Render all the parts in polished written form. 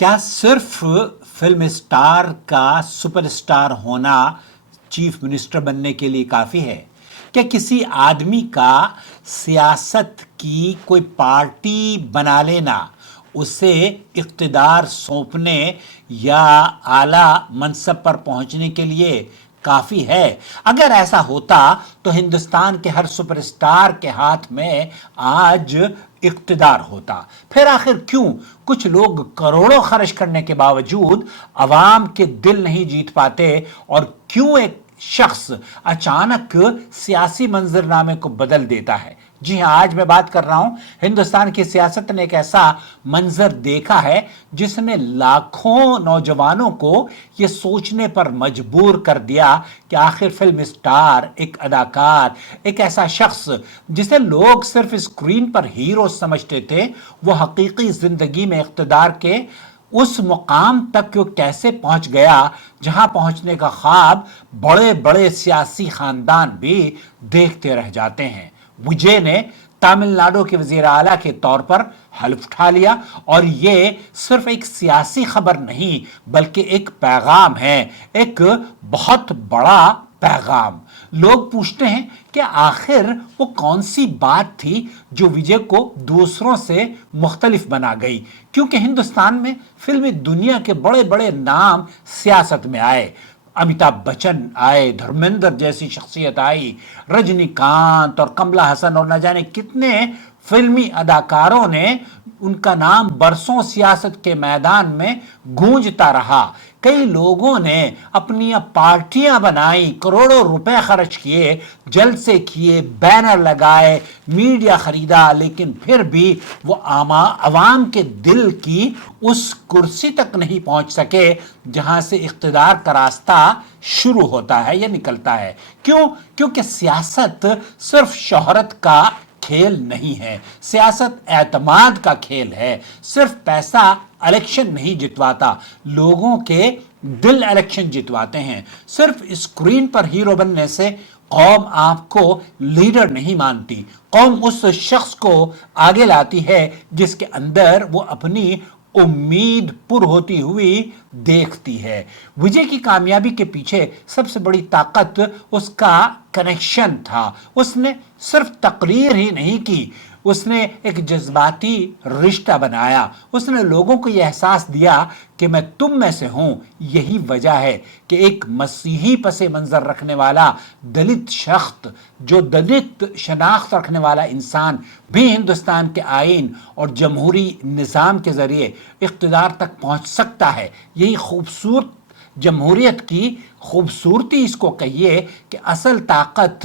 क्या सिर्फ film star का सुपरस्टार होना चीफ मिनिस्टर बनने के लिए काफ़ी है? क्या किसी आदमी का सियासत की कोई पार्टी बना लेना उसे इक़्तिदार सौंपने या आला मनसब पर पहुंचने के लिए काफ़ी है? अगर ऐसा होता तो हिंदुस्तान के हर सुपरस्टार के हाथ में आज इक़्तिदार होता। फिर आखिर क्यों कुछ लोग करोड़ों खर्च करने के बावजूद अवाम के दिल नहीं जीत पाते, और क्यों एक शख्स अचानक सियासी मंजरनामे को बदल देता है? जी हाँ, आज मैं बात कर रहा हूं, हिंदुस्तान की सियासत ने एक ऐसा मंजर देखा है जिसने लाखों नौजवानों को यह सोचने पर मजबूर कर दिया कि आखिर फिल्म स्टार, एक अदाकार, एक ऐसा शख्स जिसे लोग सिर्फ स्क्रीन पर हीरो समझते थे, वो हकीकी जिंदगी में इक़्तिदार के उस मुकाम तक वो कैसे पहुंच गया जहां पहुंचने का ख्वाब बड़े बड़े सियासी खानदान भी देखते रह जाते हैं। विजय ने तमिलनाडु के वजीर आला के तौर पर हल्फ उठा लिया, और ये सिर्फ एक सियासी खबर नहीं बल्कि एक पैगाम है, एक बहुत बड़ा पैगाम। लोग पूछते हैं कि आखिर वो कौन सी बात थी जो विजय को दूसरों से मुख्तलिफ बना गई, क्योंकि हिंदुस्तान में फिल्मी दुनिया के बड़े बड़े नाम सियासत में आए। अमिताभ बच्चन आए, धर्मेंद्र जैसी शख्सियत आई, रजनीकांत और कमला हसन और न जाने कितने फिल्मी अदाकारों ने, उनका नाम बरसों सियासत के मैदान में गूंजता रहा। कई लोगों ने अपनी पार्टियां बनाई, करोड़ों रुपए खर्च किए, जलसे किए, बैनर लगाए, मीडिया खरीदा, लेकिन फिर भी वो अवाम के दिल की उस कुर्सी तक नहीं पहुंच सके जहां से इक़्तिदार का रास्ता शुरू होता है या निकलता है। क्यों? क्योंकि सियासत सिर्फ शोहरत का खेल नहीं है, सियासत एतमाद का खेल है। सिर्फ पैसा इलेक्शन नहीं जितवाता, लोगों के दिल इलेक्शन जितवाते हैं। सिर्फ स्क्रीन पर हीरो बनने से कौम आपको लीडर नहीं मानती, कौम उस शख्स को आगे लाती है जिसके अंदर वो अपनी उम्मीद पुर होती हुई देखती है। विजय की कामयाबी के पीछे सबसे बड़ी ताकत उसका कनेक्शन था। उसने सिर्फ तकरीर ही नहीं की, उसने एक जज्बाती रिश्ता बनाया। उसने लोगों को यह एहसास दिया कि मैं तुम में से हूं। यही वजह है कि एक मसीही पसे मंजर रखने वाला दलित शख्स, जो दलित शनाख्त रखने वाला इंसान भी हिंदुस्तान के आईन और जमहूरी निज़ाम के ज़रिए इक़्तिदार तक पहुंच सकता है। यही खूबसूरत जमहूरियत की खूबसूरती इसको कहिए कि असल ताकत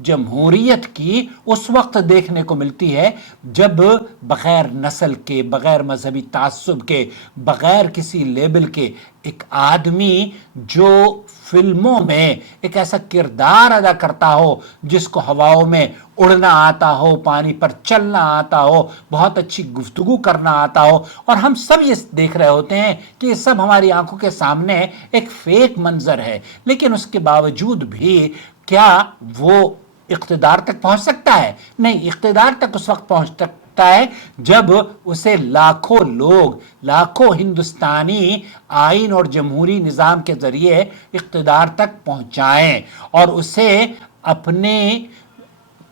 जमहूरियत की उस वक्त देखने को मिलती है जब बग़ैर नस्ल के, बग़ैर मजहबी तासुब के, बग़ैर किसी लेबल के एक आदमी जो फिल्मों में एक ऐसा किरदार अदा करता हो जिसको हवाओं में उड़ना आता हो, पानी पर चलना आता हो, बहुत अच्छी गुफ्तगू करना आता हो, और हम सब ये देख रहे होते हैं कि ये सब हमारी आंखों के सामने एक फेक मंजर है, लेकिन उसके बावजूद भी क्या वो इक़्तिदार तक पहुंच सकता है? नहीं, इक़्तिदार तक उस वक्त पहुंच सकता है जब उसे लाखों लोग, लाखों हिंदुस्तानी आईन और जमहूरी निज़ाम के ज़रिए इक़्तिदार तक पहुंचाएं और उसे अपने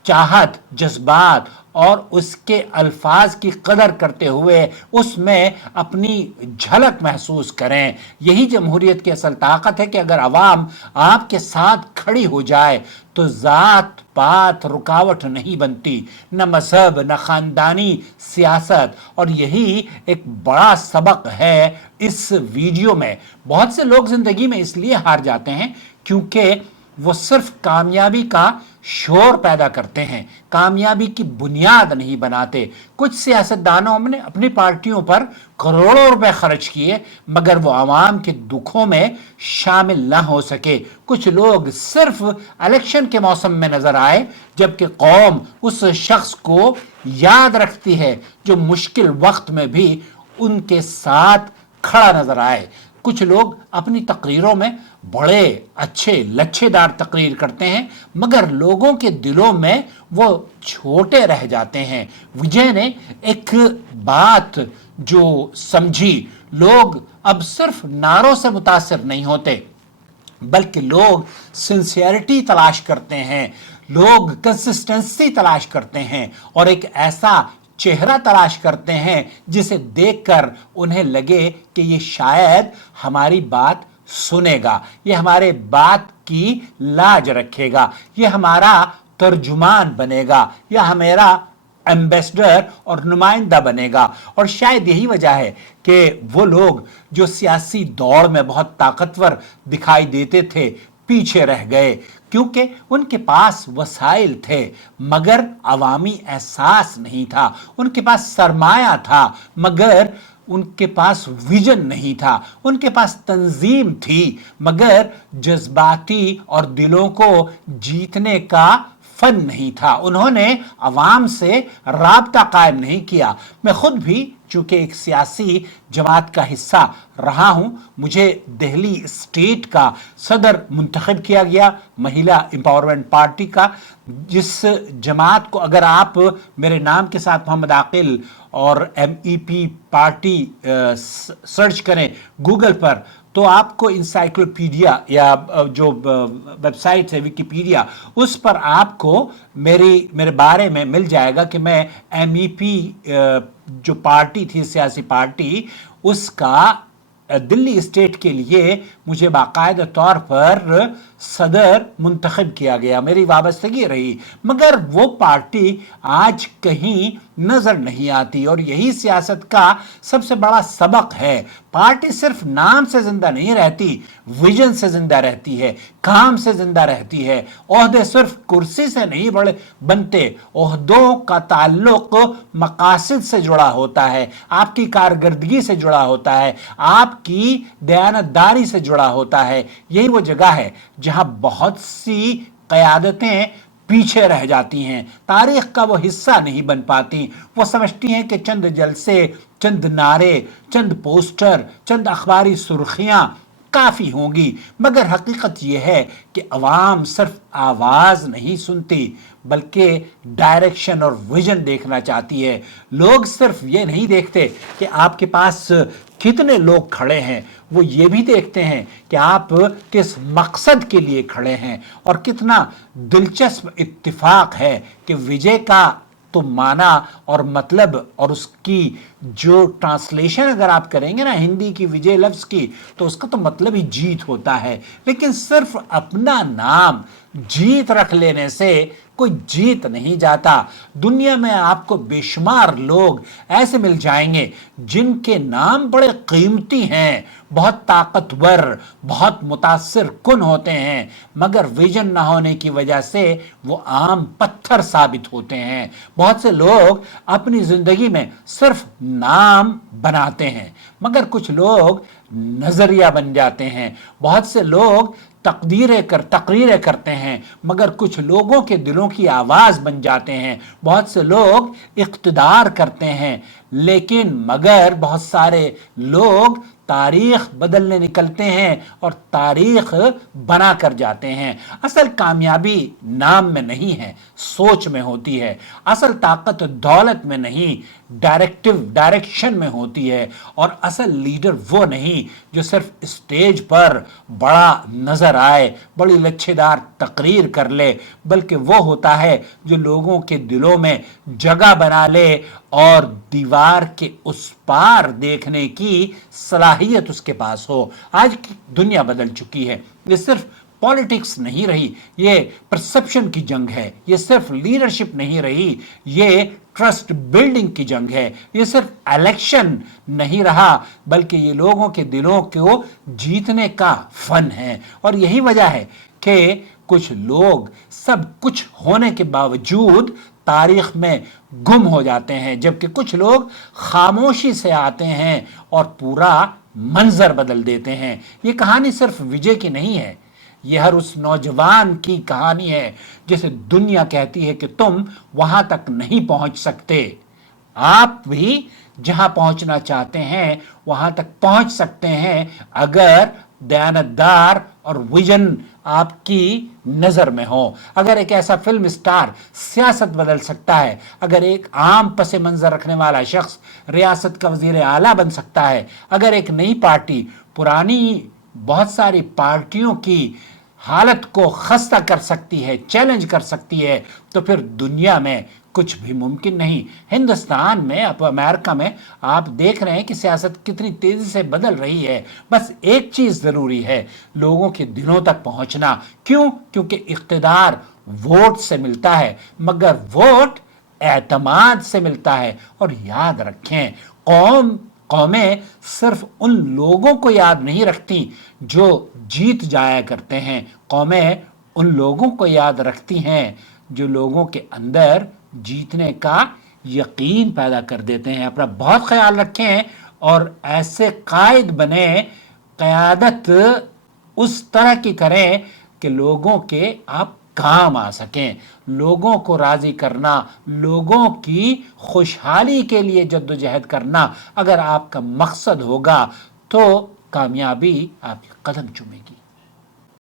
चाहत, जज्बात और उसके अल्फाज की कदर करते हुए उसमें अपनी झलक महसूस करें। यही जमहूरियत की असल ताकत है कि अगर अवाम आपके साथ खड़ी हो जाए तो ज़ात पात रुकावट नहीं बनती, न मजहब, न ख़ानदानी सियासत। और यही एक बड़ा सबक है इस वीडियो में। बहुत से लोग ज़िंदगी में इसलिए हार जाते हैं क्योंकि वो सिर्फ कामयाबी का शोर पैदा करते हैं, कामयाबी की बुनियाद नहीं बनाते। कुछ सियासतदानों ने अपनी पार्टियों पर करोड़ों रुपए खर्च किए मगर वो आवाम के दुखों में शामिल न हो सके। कुछ लोग सिर्फ इलेक्शन के मौसम में नजर आए, जबकि कौम उस शख्स को याद रखती है जो मुश्किल वक्त में भी उनके साथ खड़ा नजर आए। कुछ लोग अपनी तकरीरों में बड़े अच्छे लच्छेदार तकरीर करते हैं, मगर लोगों के दिलों में वो छोटे रह जाते हैं। विजय ने एक बात जो समझी, लोग अब सिर्फ नारों से मुतासिर नहीं होते, बल्कि लोग सिंसियरिटी तलाश करते हैं, लोग कंसिस्टेंसी तलाश करते हैं और एक ऐसा चेहरा तलाश करते हैं जिसे देखकर उन्हें लगे कि ये शायद हमारी बात सुनेगा, ये हमारे बात की लाज रखेगा, ये हमारा तर्जुमान बनेगा, या हमारा एम्बेसडर और नुमाइंदा बनेगा। और शायद यही वजह है कि वो लोग जो सियासी दौड़ में बहुत ताकतवर दिखाई देते थे पीछे रह गए, क्योंकि उनके पास वसाइल थे मगर अवामी एहसास नहीं था, उनके पास सरमाया था मगर उनके पास विजन नहीं था, उनके पास तंजीम थी मगर जज्बाती और दिलों को जीतने का फन नहीं था। उन्होंने अवाम से राब्ता कायम नहीं किया। मैं खुद भी चूंकि एक सियासी जमात का हिस्सा रहा हूं, मुझे दिल्ली स्टेट का सदर मुंतखब किया गया, महिला एम्पावरमेंट पार्टी का, जिस जमात को अगर आप मेरे नाम के साथ मोहम्मद आकिल और MEP पार्टी सर्च करें गूगल पर, तो आपको इंसाइक्लोपीडिया या जो वेबसाइट है विकिपीडिया, उस पर आपको मेरे बारे में मिल जाएगा कि मैं MEP जो पार्टी थी, सियासी पार्टी, उसका दिल्ली स्टेट के लिए मुझे बाकायदा तौर पर सदर मुंतखब किया गया, मेरी वाबस्तगी रही, मगर वो पार्टी आज कहीं नजर नहीं आती। और यही सियासत का सबसे बड़ा सबक है, पार्टी सिर्फ नाम से जिंदा नहीं रहती, विजन से जिंदा रहती है, काम से जिंदा रहती है। ओहदे सिर्फ कुर्सी से नहीं बनते, ओहदों का ताल्लुक मकासद से जुड़ा होता है, आपकी कारकर्दगी से जुड़ा होता है, आपकी दयानतदारी से जुड़ा होता है। यही वो जगह है जहां बहुत सी क़यादतें पीछे रह जाती हैं, तारीख का वो हिस्सा नहीं बन पाती। वो समझती हैं कि चंद जलसे, चंद नारे, चंद पोस्टर, चंद अखबारी सुर्खियां काफी होंगी, मगर हकीकत यह है कि अवाम सिर्फ आवाज नहीं सुनती बल्कि डायरेक्शन और विजन देखना चाहती है। लोग सिर्फ ये नहीं देखते कि आपके पास कितने लोग खड़े हैं, वो ये भी देखते हैं कि आप किस मकसद के लिए खड़े हैं। और कितना दिलचस्प इत्तिफाक है कि विजय का तो माना और मतलब और उसकी जो ट्रांसलेशन अगर आप करेंगे ना हिंदी की विजय लफ्ज की, तो उसका तो मतलब ही जीत होता है। लेकिन सिर्फ अपना नाम जीत रख लेने से कोई जीत नहीं जाता। दुनिया में आपको बेशुमार लोग ऐसे मिल जाएंगे जिनके नाम बड़े कीमती हैं, बहुत ताकतवर, बहुत मुतासिर कुन होते हैं, मगर विजन ना होने की वजह से वो आम पत्थर साबित होते हैं। बहुत से लोग अपनी जिंदगी में सिर्फ नाम बनाते हैं, मगर कुछ लोग नजरिया बन जाते हैं। बहुत से लोग तकरीरें करते हैं, मगर कुछ लोगों के दिलों की आवाज बन जाते हैं। बहुत से लोग इख्तिदार करते हैं, लेकिन मगर बहुत सारे लोग तारीख बदलने निकलते हैं और तारीख बना कर जाते हैं। असल कामयाबी नाम में नहीं है, सोच में होती है। असल ताकत दौलत में नहीं, डायरेक्शन में होती है। और असल लीडर वो नहीं जो सिर्फ स्टेज पर बड़ा नजर आए, बड़ी लच्छेदार तकरीर कर ले, बल्कि वो होता है जो लोगों के दिलों में जगह बना ले और दीवार के उस पार देखने की सलाहियत उसके पास हो। आज की दुनिया बदल चुकी है, ये सिर्फ पॉलिटिक्स नहीं रही, ये परसेप्शन की जंग है। ये सिर्फ लीडरशिप नहीं रही, ये ट्रस्ट बिल्डिंग की जंग है। ये सिर्फ इलेक्शन नहीं रहा, बल्कि ये लोगों के दिलों को जीतने का फन है। और यही वजह है कि कुछ लोग सब कुछ होने के बावजूद तारीख में गुम हो जाते हैं, जबकि कुछ लोग खामोशी से आते हैं और पूरा मंजर बदल देते हैं। ये कहानी सिर्फ विजय की नहीं है, यह हर उस नौजवान की कहानी है जिसे दुनिया कहती है कि तुम वहां तक नहीं पहुंच सकते। आप भी جہاں پہنچنا چاہتے ہیں وہاں تک پہنچ سکتے ہیں اگر دیانتدار اور ویژن آپ کی نظر میں ہو. اگر ایک ایسا فلم اسٹار سیاست بدل سکتا ہے، اگر ایک عام پس منظر رکھنے والا شخص ریاست کا وزیر اعلیٰ بن سکتا ہے، اگر ایک نئی پارٹی پرانی بہت ساری پارٹیوں کی حالت کو خستہ کر سکتی ہے، چیلنج کر سکتی ہے، تو پھر دنیا میں کچھ بھی ممکن نہیں. ہندوستان میں، امریکہ میں آپ دیکھ رہے ہیں کہ سیاست کتنی تیزی سے بدل رہی ہے. بس ایک چیز ضروری ہے، لوگوں کے دلوں تک پہنچنا. کیوں؟ کیونکہ اقتدار ووٹ سے ملتا ہے، مگر ووٹ اعتماد سے ملتا ہے. اور یاد رکھیں، قومیں صرف ان لوگوں کو یاد نہیں رکھتی جو جیت جایا کرتے ہیں، قومیں ان لوگوں کو یاد رکھتی ہیں جو لوگوں کے اندر جیتنے کا یقین پیدا کر دیتے ہیں. اپنا بہت خیال رکھیں اور ایسے قائد بنے، قیادت اس طرح کی کریں کہ لوگوں کے آپ کام آ سکیں. لوگوں کو راضی کرنا، لوگوں کی خوشحالی کے لیے جدوجہد کرنا اگر آپ کا مقصد ہوگا تو کامیابی آپ کے قدم چومے گی.